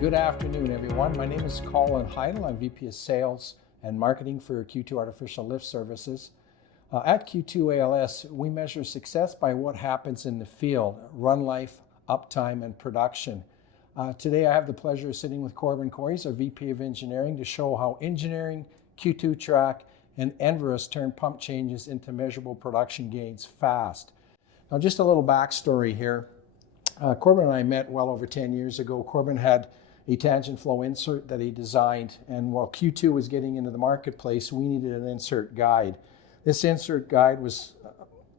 Good afternoon, everyone. My name is Colin Heidel. I'm VP of Sales and Marketing for Q2 Artificial Lift Services. At Q2 ALS, we measure success by what happens in the field, run life, uptime, and production. Today, I have the pleasure of sitting with Corbin Coyes, our VP of Engineering, to show how engineering, Q2 Trak, and Enverus turn pump changes into measurable production gains fast. Now, just a little backstory here. Corbin and I met well over 10 years ago. Corbin had a tangent flow insert that he designed, and while Q2 was getting into the marketplace, we needed an insert guide. This insert guide was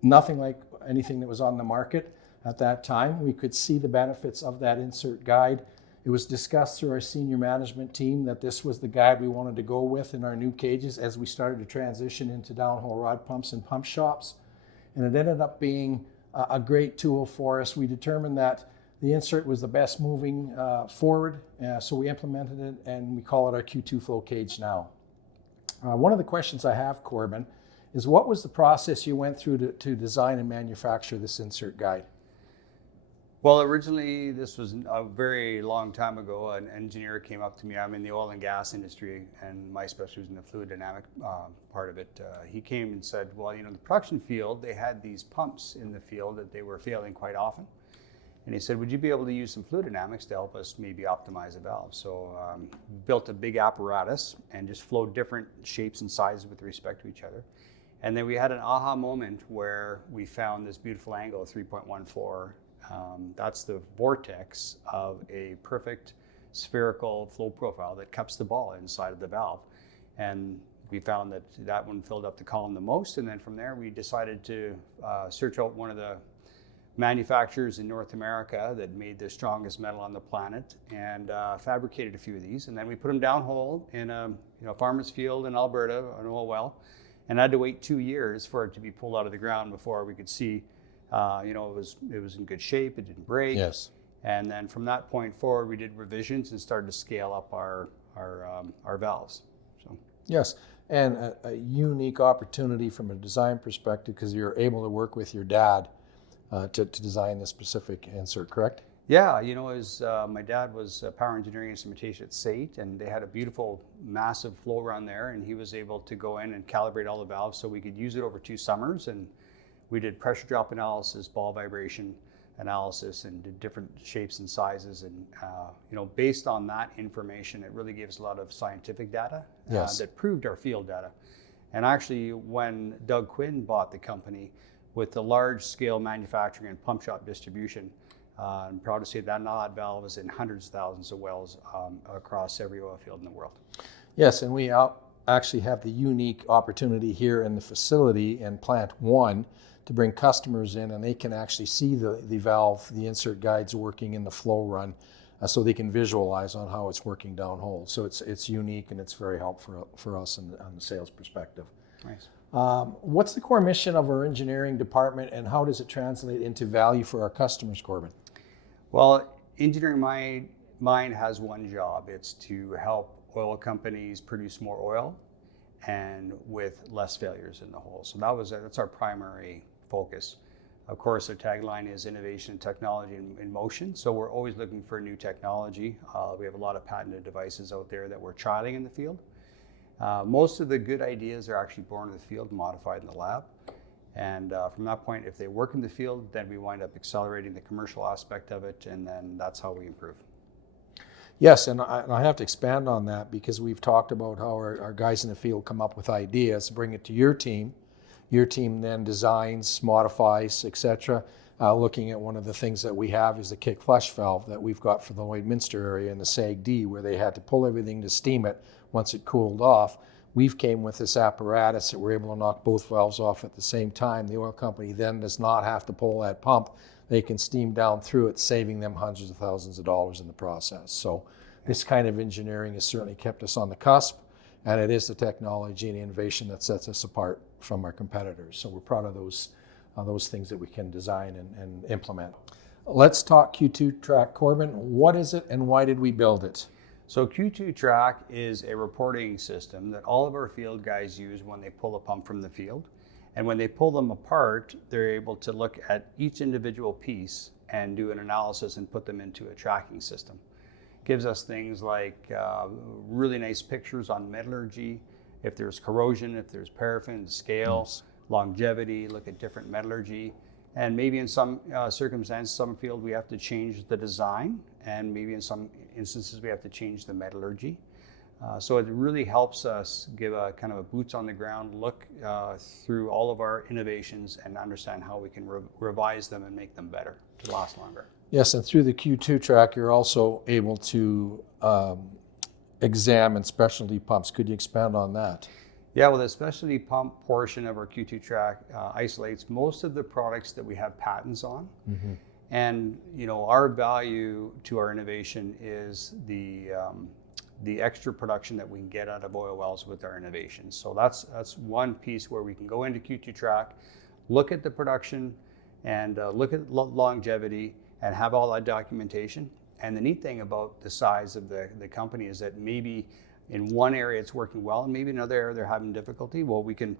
nothing like anything that was on the market at that time. We could see the benefits of that insert guide. It was discussed through our senior management team that this was the guide we wanted to go with in our new cages as we started to transition into downhole rod pumps and pump shops. And it ended up being a great tool for us. We determined that the insert was the best moving forward, so we implemented it, and we call it our Q2 flow cage now. One of the questions I have, Corbin, is what was the process you went through to design and manufacture this insert guide? Well, originally, this was a very long time ago. An engineer came up to me. I'm in the oil and gas industry, and my specialty was in the fluid dynamic part of it. He came and said, well, you know, the production field, they had these pumps in the field that they were failing quite often. And he said, would you be able to use some fluid dynamics to help us maybe optimize a valve? So built a big apparatus and just flowed different shapes and sizes with respect to each other. And then we had an aha moment where we found this beautiful angle, 3.14. That's the vortex of a perfect spherical flow profile that cups the ball inside of the valve. And we found that that one filled up the column the most. And then from there, we decided to search out one of the manufacturers in North America that made the strongest metal on the planet and fabricated a few of these. And then we put them downhole in a farmer's field in Alberta, an oil well, and had to wait 2 years for it to be pulled out of the ground before we could see, it was in good shape, it didn't break. Yes. And then from that point forward, we did revisions and started to scale up our valves. So. Yes, and a unique opportunity from a design perspective because you're able to work with your dad to design this specific insert, correct? Yeah, my dad was power engineering instrumentation at SAIT, and they had a beautiful, massive flow run there, and he was able to go in and calibrate all the valves so we could use it over 2 summers. And we did pressure drop analysis, ball vibration analysis, and did different shapes and sizes. And based on that information, it really gave us a lot of scientific data that proved our field data. And actually, when Doug Quinn bought the company, with the large-scale manufacturing and pump shop distribution, I'm proud to say that now that valve is in hundreds of thousands of wells across every oil field in the world. Yes, and we actually have the unique opportunity here in the facility in Plant 1 to bring customers in, and they can actually see the valve, the insert guides working in the flow run, so they can visualize on how it's working downhole. So it's unique, and it's very helpful for us on the sales perspective. Nice. What's the core mission of our engineering department, and how does it translate into value for our customers, Corbin? Well, engineering mind has one job. It's to help oil companies produce more oil and with less failures in the hole. So that's our primary focus. Of course, our tagline is innovation and technology in motion. So we're always looking for new technology. We have a lot of patented devices out there that we're trialing in the field. Most of the good ideas are actually born in the field, modified in the lab. And from that point, if they work in the field, then we wind up accelerating the commercial aspect of it, and then that's how we improve. Yes, and I have to expand on that because we've talked about how our guys in the field come up with ideas, bring it to your team. Your team then designs, modifies, etc. Looking at one of the things that we have is the kick flush valve that we've got for the Lloydminster area and the SAG-D, where they had to pull everything to steam it once it cooled off. We've came with this apparatus that we're able to knock both valves off at the same time. The oil company then does not have to pull that pump. They can steam down through it, saving them hundreds of thousands of dollars in the process. So this kind of engineering has certainly kept us on the cusp, and it is the technology and the innovation that sets us apart from our competitors. So we're proud of those things that we can design and implement. Let's talk Q2 Trak. Corbin, what is it and why did we build it? So Q2 Trak is a reporting system that all of our field guys use when they pull a pump from the field. And when they pull them apart, they're able to look at each individual piece and do an analysis and put them into a tracking system. gives us things like really nice pictures on metallurgy, if there's corrosion, if there's paraffin, scale, Yes. longevity, look at different metallurgy. And maybe in some circumstances, some field, we have to change the design, and maybe in some instances, we have to change the metallurgy. So it really helps us give a kind of a boots on the ground look through all of our innovations and understand how we can revise them and make them better to last longer. Yes, and through the Q2 Trak, you're also able to examine specialty pumps. Could you expand on that? Yeah, well, the specialty pump portion of our Q2 Trak isolates most of the products that we have patents on. Mm-hmm. And, our value to our innovation is the extra production that we can get out of oil wells with our innovations. So that's one piece where we can go into Q2 Trak, look at the production, and look at longevity, and have all that documentation. And the neat thing about the size of the company is that maybe in one area it's working well, and maybe in another area they're having difficulty. Well, we can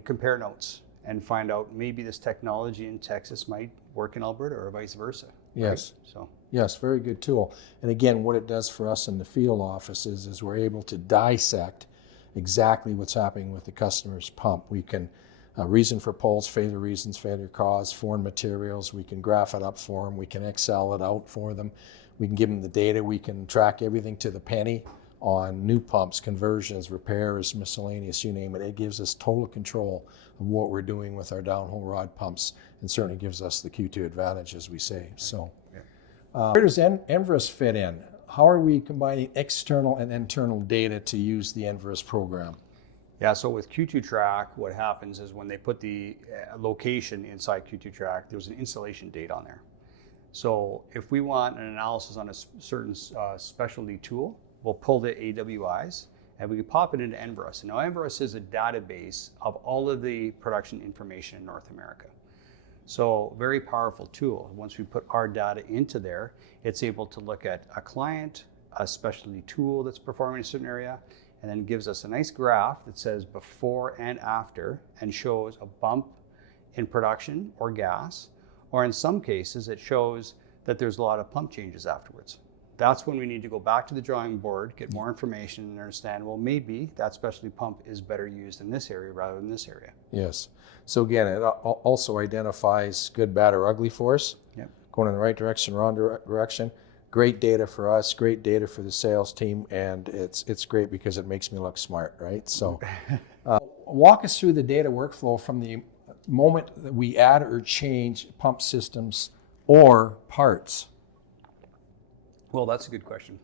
compare notes and find out maybe this technology in Texas might work in Alberta or vice versa. Yes. Right? So. Yes, very good tool. And again, what it does for us in the field offices is we're able to dissect exactly what's happening with the customer's pump. We can reason for pulls, failure reasons, failure cause, foreign materials. We can graph it up for them. We can Excel it out for them. We can give them the data. We can track everything to the penny on new pumps, conversions, repairs, miscellaneous, you name it. It gives us total control of what we're doing with our downhole rod pumps, and certainly gives us the Q2 advantage, as we say. So, where does Enverus fit in? How are we combining external and internal data to use the Enverus program? Yeah, so with Q2 Trak, what happens is when they put the location inside Q2 Trak, there's an installation date on there. So if we want an analysis on a certain specialty tool, we'll pull the AWIs and we can pop it into Enverus. And now Enverus is a database of all of the production information in North America. So very powerful tool. Once we put our data into there, it's able to look at a client, a specialty tool that's performing in a certain area, and then gives us a nice graph that says before and after and shows a bump in production or gas, or in some cases it shows that there's a lot of pump changes afterwards. That's when we need to go back to the drawing board, get more information, and understand, well, maybe that specialty pump is better used in this area rather than this area. Yes. So again, it also identifies good, bad, or ugly for us. Yep. Going in the right direction, wrong direction. Great data for us, great data for the sales team, and it's great because it makes me look smart, right? So walk us through the data workflow from the moment that we add or change pump systems or parts. Well, that's a good question.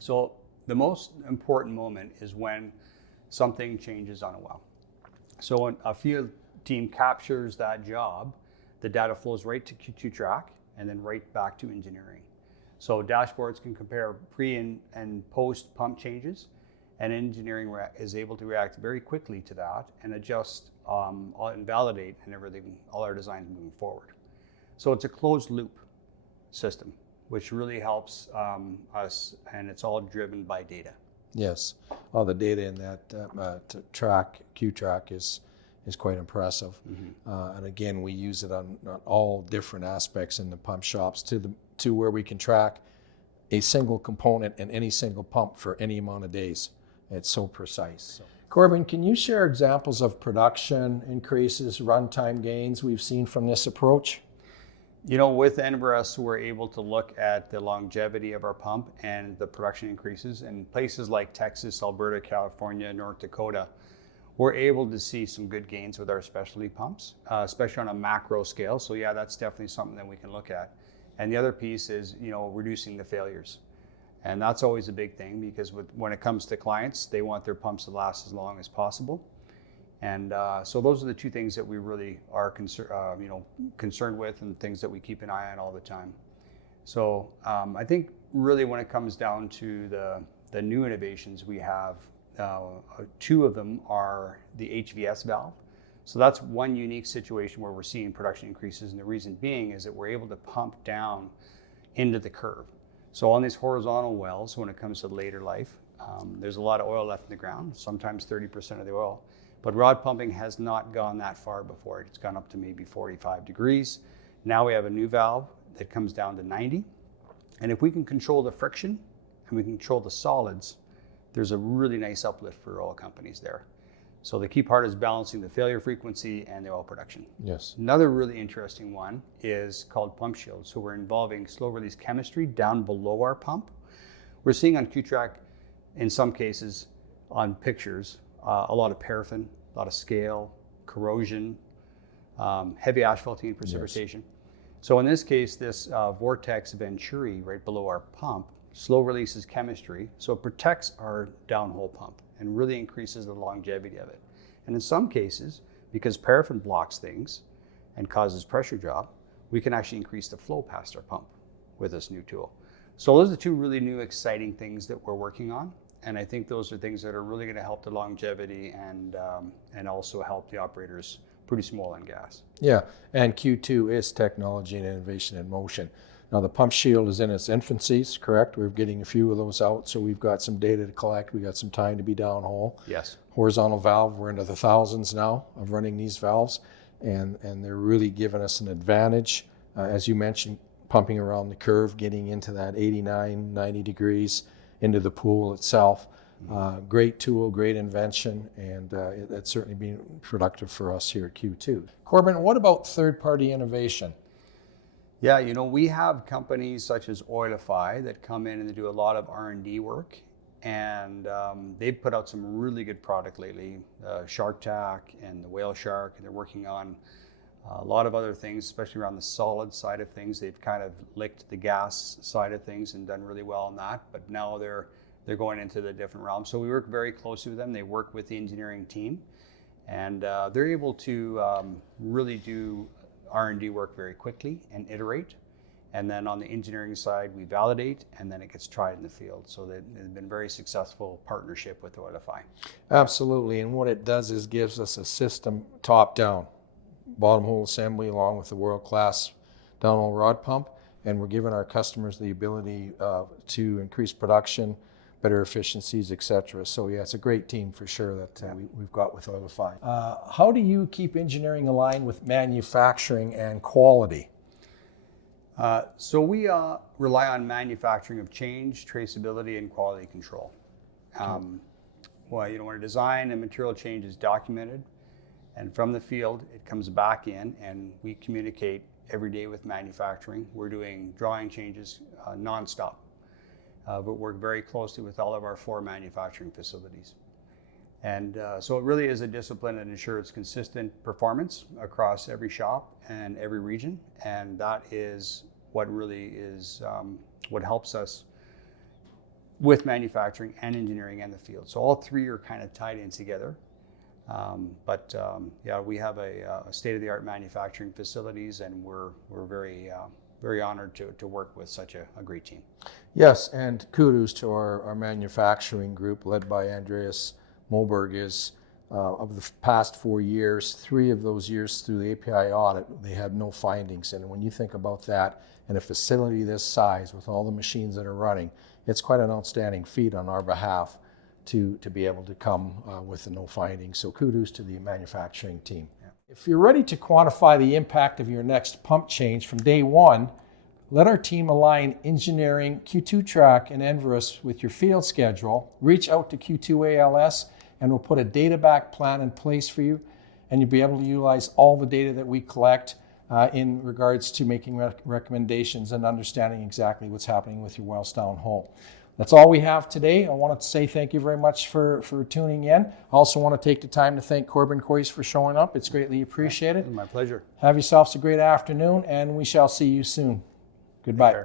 So the most important moment is when something changes on a well. So when a field team captures that job, the data flows right to Q2 Trak and then right back to engineering. So dashboards can compare pre and post pump changes, and engineering is able to react very quickly to that and adjust and validate and everything, all our designs moving forward. So it's a closed loop system, which really helps us, and it's all driven by data. Yes, all the data in that Q Trak is quite impressive. Mm-hmm. And again, we use it on all different aspects in the pump shops to where we can track a single component in any single pump for any amount of days. It's so precise. So. Corbin, can you share examples of production increases, runtime gains we've seen from this approach? With Enverus, we're able to look at the longevity of our pump and the production increases. In places like Texas, Alberta, California, North Dakota, we're able to see some good gains with our specialty pumps, especially on a macro scale. So yeah, that's definitely something that we can look at. And the other piece is, reducing the failures. And that's always a big thing because when it comes to clients, they want their pumps to last as long as possible. And so those are the two things that we really are concerned with, and things that we keep an eye on all the time. So I think really when it comes down to the new innovations we have, two of them are the HVS valve. So that's one unique situation where we're seeing production increases, and the reason being is that we're able to pump down into the curve. So on these horizontal wells, when it comes to later life, there's a lot of oil left in the ground, sometimes 30% of the oil. But rod pumping has not gone that far before. It's gone up to maybe 45 degrees. Now we have a new valve that comes down to 90. And if we can control the friction and we can control the solids, there's a really nice uplift for oil companies there. So the key part is balancing the failure frequency and the oil production. Yes. Another really interesting one is called pump shield. So we're involving slow release chemistry down below our pump. We're seeing on Q2 Trak, in some cases, on pictures, a lot of paraffin, a lot of scale, corrosion, heavy asphaltene precipitation. Yes. So in this case, this Vortex Venturi right below our pump slow releases chemistry, so it protects our downhole pump and really increases the longevity of it. And in some cases, because paraffin blocks things and causes pressure drop, we can actually increase the flow past our pump with this new tool. So those are the two really new exciting things that we're working on. And I think those are things that are really going to help the longevity and also help the operators produce more oil and gas. Yeah, and Q2 is technology and innovation in motion. Now the pump shield is in its infancies, correct? We're getting a few of those out, so we've got some data to collect. We got some time to be downhole. Yes. Horizontal valve, we're into the thousands now of running these valves, and they're really giving us an advantage. As you mentioned, pumping around the curve, getting into that 89, 90 degrees into the pool itself. Great tool, great invention, and it's certainly been productive for us here at Q2. Corbin, what about third-party innovation? Yeah, you know, we have companies such as Oilify that come in and they do a lot of R&D work, and they've put out some really good product lately, Shark Tack and the Whale Shark, and they're working on a lot of other things, especially around the solid side of things. They've kind of licked the gas side of things and done really well on that, but now they're going into the different realms. So we work very closely with them. They work with the engineering team, and they're able to really do R&D work very quickly and iterate. And then on the engineering side, we validate, and then it gets tried in the field. So they've been very successful partnership with Oilify. Absolutely, and what it does is gives us a system top down, bottom hole assembly along with the world-class downhole rod pump, and we're giving our customers the ability to increase production, better efficiencies, etc. So yeah, it's a great team for sure that we've got with Oilify. How do you keep engineering aligned with manufacturing and quality? So we rely on manufacturing of change, traceability, and quality control. Well, you know, when a design and material change is documented, and from the field, it comes back in, and we communicate every day with manufacturing. We're doing drawing changes nonstop. But work very closely with all of our 4 manufacturing facilities. And so it really is a discipline that ensures consistent performance across every shop and every region. And that is what really is what helps us with manufacturing and engineering and the field. So all 3 are kind of tied in together. Yeah, we have a state-of-the-art manufacturing facilities, and we're very honored to work with such a great team. Yes, and kudos to our manufacturing group led by Andreas Moberg. Is of the past 4 years, 3 of those years through the API audit, they had no findings. And when you think about that, in a facility this size with all the machines that are running, it's quite an outstanding feat on our behalf to be able to come with the no findings. So kudos to the manufacturing team. If you're ready to quantify the impact of your next pump change from day one, let our team align engineering, Q2 Trak, and Enverus with your field schedule. Reach out to Q2 ALS, and we'll put a data back plan in place for you, and you'll be able to utilize all the data that we collect in regards to making recommendations and understanding exactly what's happening with your wells downhole. That's all we have today. I wanted to say thank you very much for tuning in. I also want to take the time to thank Corbin Coyes for showing up. It's greatly appreciated. My pleasure. Have yourselves a great afternoon, and we shall see you soon. Goodbye.